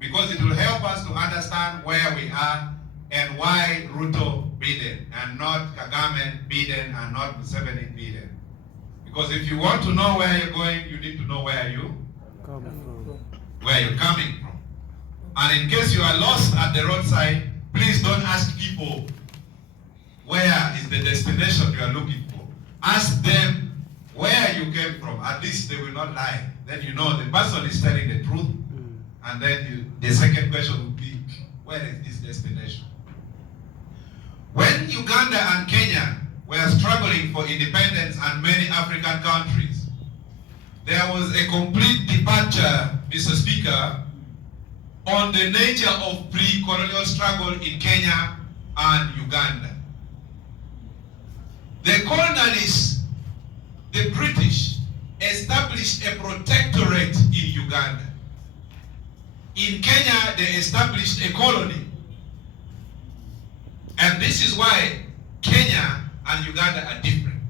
because it will help us to understand where we are and why Ruto Biden and not Kagame Biden and not Museveni Biden. Because if you want to know where you're going, you need to know where you're coming from. And in case you are lost at the roadside, please don't ask people where is the destination you are looking for. Ask them where you came from. At least they will not lie. Then you know the person is telling the truth. And then the second question would be, where is this destination? When Uganda and Kenya were struggling for independence and many African countries, there was a complete departure, Mr. Speaker, on the nature of pre-colonial struggle in Kenya and Uganda. The colonialists, the British, established a protectorate in Uganda. In Kenya, they established a colony. And this is why Kenya and Uganda are different.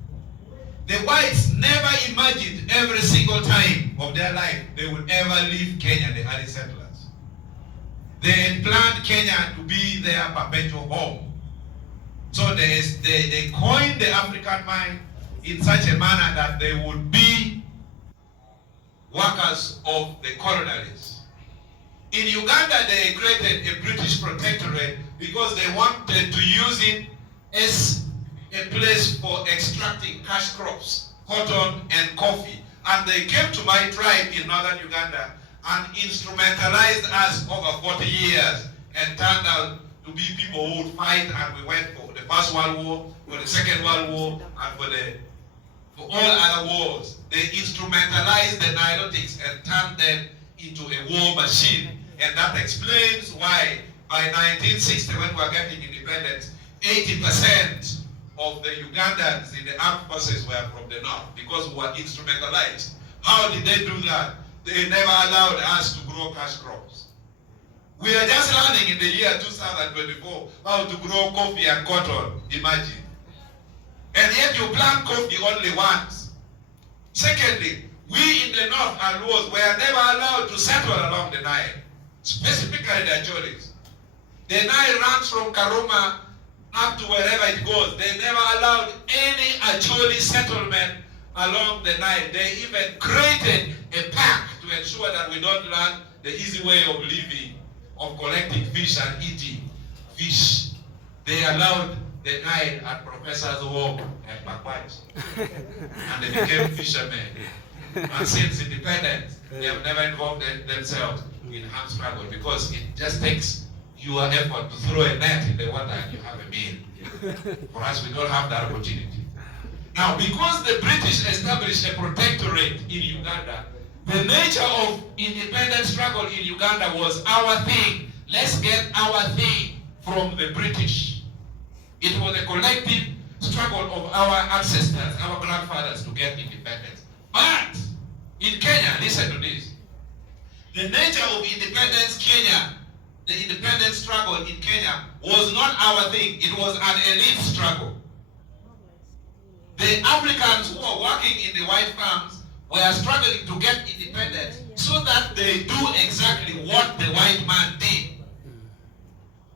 The whites never imagined every single time of their life they would ever leave Kenya, the early settlers. They had planned Kenya to be their perpetual home. So they coined the African mind in such a manner that they would be workers of the colonialists. In Uganda, they created a British protectorate because they wanted to use it as a place for extracting cash crops, cotton and coffee. And they came to my tribe in northern Uganda and instrumentalized us over 40 years and turned out to be people who would fight, and we went for the First World War, for the Second World War, and for all other wars. They instrumentalized the Nilotics and turned them into a war machine. And that explains why by 1960, when we were getting independence, 80% of the Ugandans in the armed forces were from the north because we were instrumentalized. How did they do that? They never allowed us to grow cash crops. We are just learning in the year 2024 how to grow coffee and cotton, imagine. And yet you plant coffee only once. Secondly, we in the north and wars were never allowed to settle along the Nile, specifically the Acholis. The Nile runs from Karuma up to wherever it goes. They never allowed any Acholi settlement along the Nile. They even created a park to ensure that we don't learn the easy way of living, of collecting fish and eating fish. They allowed the Nile at Professors Walk and Bakwaj. And they became fishermen. And since independence, they have never involved themselves in armed struggle because it just takes your effort to throw a net in the water and you have a meal. For us, we don't have that opportunity. Now, because the British established a protectorate in Uganda, the nature of independent struggle in Uganda was our thing. Let's get our thing from the British. It was a collective struggle of our ancestors, our grandfathers to get independence. But in Kenya, listen to this. The nature of independence Kenya, the independence struggle in Kenya was not our thing. It was an elite struggle. The Africans who were working in the white farms were struggling to get independence so that they do exactly what the white man did.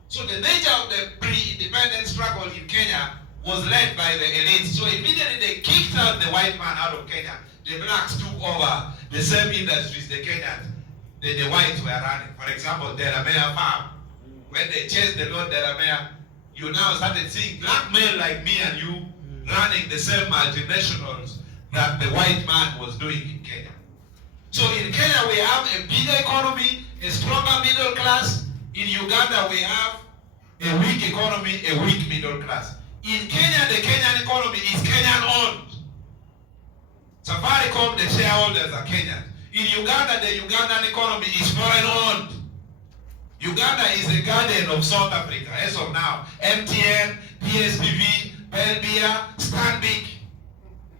So the nature of the pre-independence struggle in Kenya was led by the elites. So immediately they kicked out the white man out of Kenya. The blacks took over the same industries the Kenyans, the whites were running. For example, Delamere Farm. When they chased the Lord Delamere, you now started seeing black men like me and you running the same multinationals that the white man was doing in Kenya. So in Kenya we have a bigger economy, a stronger middle class. In Uganda we have a weak economy, a weak middle class. In Kenya, the Kenyan economy is Kenyan owned. Safaricom, the shareholders are Kenyan. In Uganda, the Ugandan economy is foreign owned. Uganda is the guardian of South Africa as of now. MTN, PSPV, Belbia, Stanbic.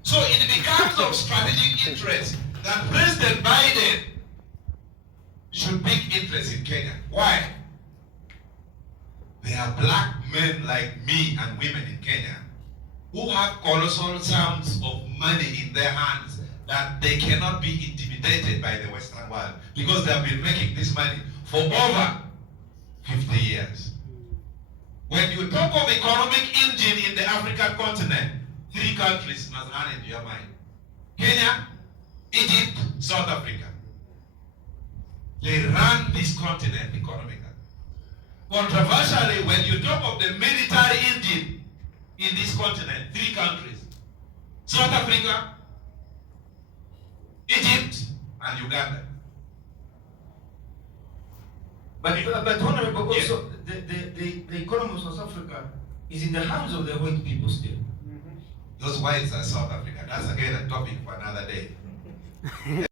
So it becomes of strategic interest that President Biden should take interest in Kenya. Why? There are black men like me and women in Kenya who have colossal sums of money in their hands that they cannot be intimidated by the Western world because they have been making this money for over 50 years. When you talk of economic engine in the African continent, 3 countries must run in your mind. Kenya, Egypt, South Africa. They run this continent economically. Controversially, when you talk of the military engine in this continent, 3 countries, South Africa, Egypt, and Uganda. But Honorable, also, the economy of South Africa is in the hands of the white people still. Those whites are South Africa. That's again a topic for another day.